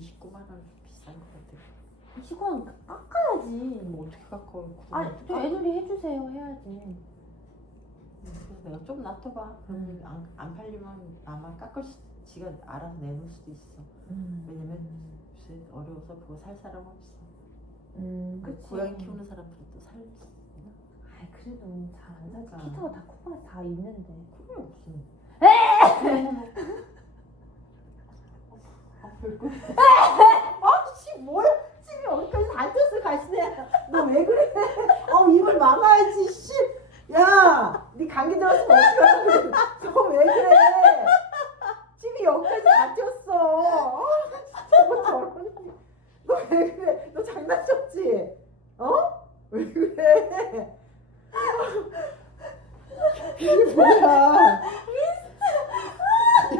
29만 원 비싼 것 같아. 29원 깎아야지. 뭐 어떻게 깎아? 아니 저 애들이 해주세요 해야지. 그래서 내가 좀 놔둬봐. 그러면 안 팔리면 아마 깎을 수, 지가 알아서 내놓을 수도 있어. 왜냐면 요새 어려워서 그거 살 사람 없어. 그치. 고양이 키우는 사람들은 또 살. 아이 그래도 잘 안 사지. 그러니까. 키터가 다 코가 다 있는데. 그게 무슨. 별거. 아씨 뭐야? 집이 어디까지 앉아서 가시네. 너 왜 그래? 입을 막아야지. 씨. 야, 네 감기 들었으면 어떡하려고 그래? 너 왜 그래? 집이 여기까지